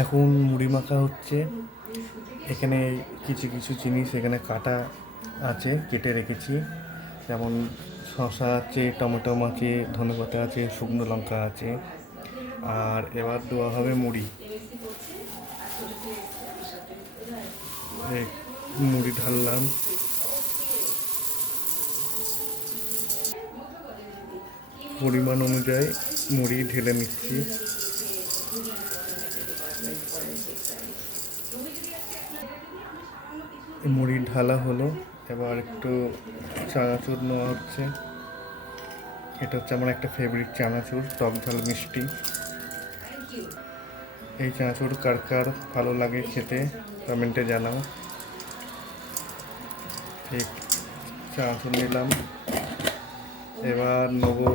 এখন মুড়ি মাখা হচ্ছে। এখানে কিছু কিছু জিনিস এখানে কাটা আছে, কেটে রেখেছি। যেমন শসা আছে, টমেটো আছে, ধনেপাতা আছে, শুকনো লঙ্কা আছে। আর এবার দেওয়া হবে মুড়ি। এই মুড়ি ঢাললাম। পরিমাণ অনুযায়ী মুড়ি ঢেলে নিচ্ছি। মুড়ি ঢালা হলো, এবার একটু চানাচুর নেওয়া হচ্ছে। এটা হচ্ছে আমার একটা ফেভারিট চানাচুর, টক ঝাল মিষ্টি। এই চানাচুর কার কার ভালো লাগে খেতে কমেন্টে জানাও। এই চানাচুর নিলাম। এবার নেবো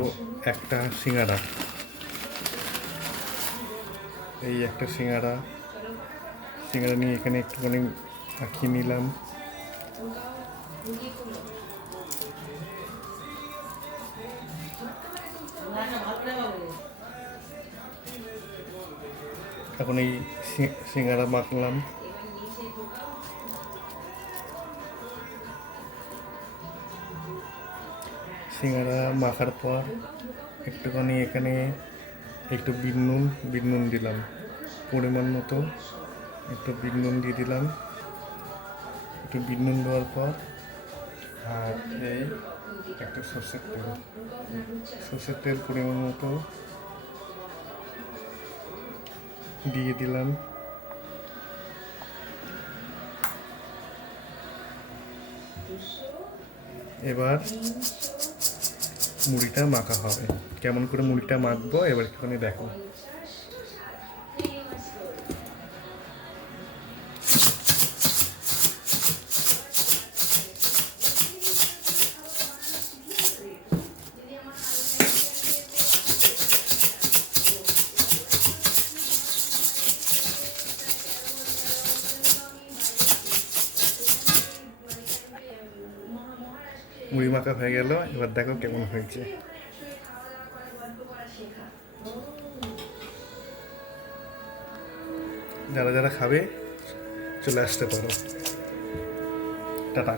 একটা সিঙ্গাড়া। এই একটা সিঙ্গাড়া নিয়ে এখানে একটুখানি মাখিয়ে নিলাম। এখন এই সিঙ্গাড়া মাখলাম। সিঙ্গাড়া মাখার পর একটুখানি এখানে একটু বিট নুন দিলাম, পরিমাণ মতো একটু বিট নুন দিয়ে দিলাম। একটু বিট নুন দেওয়ার পর আর এই একটা সর্ষের তেল পরিমাণ মতো দিয়ে দিলাম। এবার মুড়িটা মাখা হবে। কেমন করে মুড়িটা মাখবো এবার একটুখানি দেখো। মুড়ি মাখা হয়ে গেল, এবার দেখো কেমন হয়েছে। যারা যারা খাবে চলে আসতে পারো। টাটা।